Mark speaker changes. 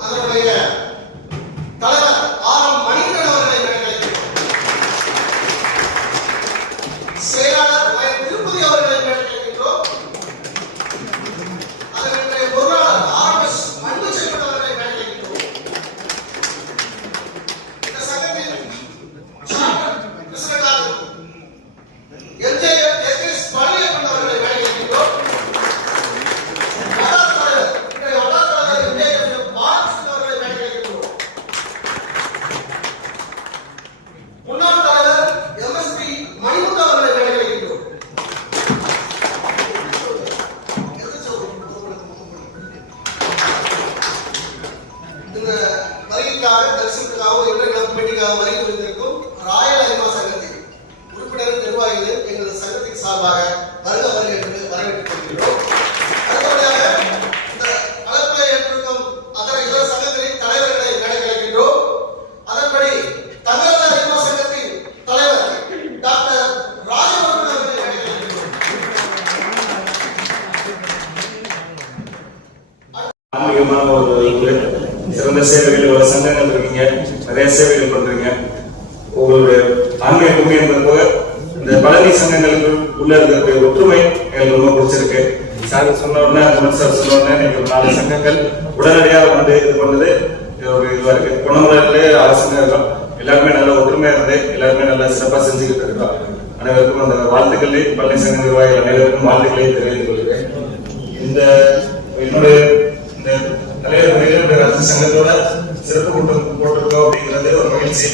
Speaker 1: அதனுடைய தலைவர் R M Manikandan அவர்களை வருகைக்காக தரிசனத்துக்காகவும் என்ற கமிட்டிக்காக வருகை புரிந்திருக்கும் ராயல் அரிமா சங்கத்தின் உறுப்பினர் நிர்வாகிகள் எங்களது சங்கத்தின் சார்பாக வருக வருக என்று வரவேற்றுக் கொள்கிறோம் தலைவர்களை அதன்படி சங்கத்தின் தலைவர்
Speaker 2: ஆன்மீகமான ஒரு சிறந்த சேவைகள் ஒரு சங்கங்கள் இருக்கீங்க நிறைய சேவைகள் பண்றீங்க. உங்களுடைய ஆன்மீக கும்மி என்பது போக இந்த பழனி சங்கங்களுக்கு உள்ள இருக்கிற ஒற்றுமை எனக்கு ரொம்ப பிடிச்சிருக்கு. சார் சொன்ன உடனே குமன் சார் சொன்ன உடனே நீங்க ஒரு நாலு சங்கங்கள் உடனடியாக வந்து இது பண்ணது ஒரு இதுவா இருக்கு. குணமுறையிலே அரசுங்க எல்லாருமே நல்ல ஒற்றுமையா இருந்து எல்லாருமே நல்லா சிறப்பா செஞ்சுக்கிட்டு இருக்கோம் அனைவருக்கும் அந்த வாழ்த்துக்களை பழனி சங்க நிர்வாகிகள் அனைவருக்கும் வாழ்த்துக்களை தெரிவித்துக் கொள்கிறேன். இந்த என்னுடைய இந்த தலைவர் முறையில் இந்த ரத்த சங்கத்தோட சிறப்பு கூட்டம் போட்டிருக்கோம் அப்படிங்கிறது ஒரு மகிழ்ச்சி.